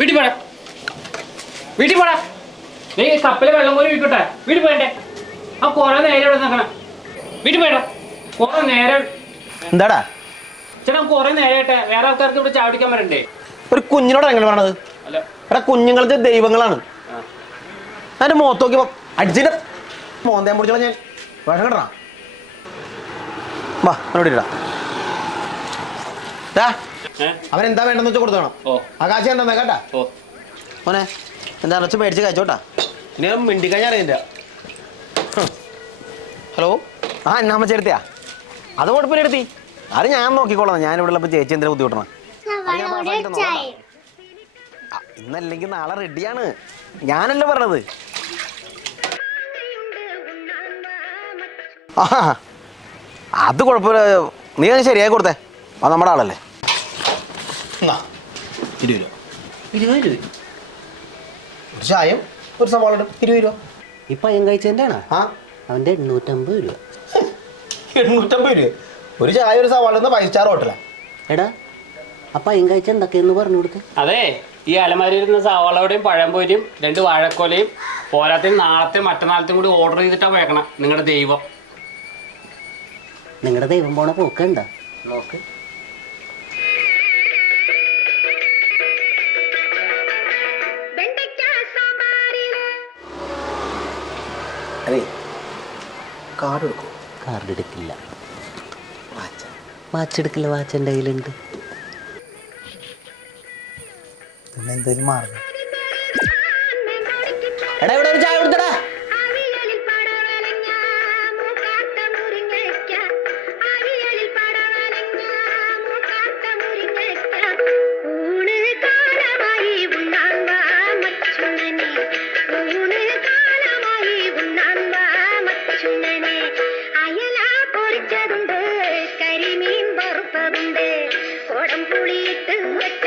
വീട്ടിൽ പോടാ, വീട്ടിൽ പോടാ. നീ കപ്പല് വെള്ളം പോലെ വീട്ടിട്ടെ, വീട്ടിൽ പോയണ്ടേ. ആ കുറെ നേരം ഇവിടെ നിൽക്കണം. വീട്ടിൽ പോയടാ, കുറെ നേരം. എന്താടാ ചേട്ടാ കുറെ നേരമായിട്ടെ, വേറെ ആൾക്കാർക്ക് ഇവിടെ ചാടിക്കാൻ വരണ്ടേ. ഒരു കുഞ്ഞിനോട് എങ്ങനെ പറഞ്ഞത്? അല്ല എടാ കുഞ്ഞുങ്ങൾക്ക് ദൈവങ്ങളാണ്. അതിന്റെ മുഖത്ത് നോക്കിയപ്പോ അടിച്ചിട്ട് മോന്തയാൻ പൊടിച്ചോളാം ഞാൻ. വേഷം കേട്ടാ വാ എന്നോട് ഇടാ. അവനെന്താ വേണ്ടെന്ന് വെച്ചാൽ കൊടുത്തോണം. ആകാശം എന്താ കേട്ടാ മോനെ, എന്താ വെച്ച് മേടിച്ച് കഴിച്ചോട്ടാ. ഇനി മിണ്ടിക്കഴിഞ്ഞാൽ അറിയില്ല. ഹലോ, ആ എന്നാമ്മ ചേർത്തിയാ? അത് കുഴപ്പമില്ല എടുത്തി, അത് ഞാൻ നോക്കിക്കോളാം. ഞാനിവിടെ ഉള്ളപ്പോൾ ചേച്ചി എന്തിനാ ബുദ്ധിമുട്ടണം. ഇന്നല്ലെങ്കിൽ നാളെ റെഡിയാണ്. ഞാനല്ലേ പറഞ്ഞത്. ആ അത് കുഴപ്പമില്ല, നീ അത് ശരിയായി കൊടുത്തേ. അത് നമ്മുടെ ആളല്ലേ. 20 രൂപ. 20 രൂപ ഒരു ചായയും ഒരു സവാള 20 രൂപ. ഈ പയ്യൻ കഴിച്ചതിൻ്റെ ആണോ? ആ അവൻ്റെ 850 രൂപ. 850 രൂപ ഒരു ചായ ഒരു സവാള 5 സ്റ്റാർ ഹോട്ടലാണ്. എടാ ആ പയ്യൻ കഴിച്ച എന്തൊക്കെയെന്ന് പറഞ്ഞു കൊടുത്ത്. അതെ, ഈ അലമാരിയിരുന്ന സവാളയുടെയും പഴംപൊരിയും 2 വാഴക്കൊലയും പോരാத்தைയും നാളത്തെ മറ്റന്നാളത്തെയും കൂടി ഓർഡർ ചെയ്തിട്ടാ പോയേക്കണം. നിങ്ങളുടെ ദൈവം, നിങ്ങളുടെ ദൈവം പോണ പോക്കണ്ട നോക്ക്. കാർഡ് എടുക്കും. കാർഡ് എടുക്കില്ല, വാച്ച് എടുക്കില്ല. വാച്ച് എൻ്റെ കയ്യിലുണ്ട്. പിന്നെ എന്തെങ്കിലും മാർഗം. എടാ ഇവിടെ ഒരു ചായ കൊടുത്തടാ. കരിമീൻ വറുത്തതുണ്ട്, കുടംപുളിയിട്ട് വെച്ച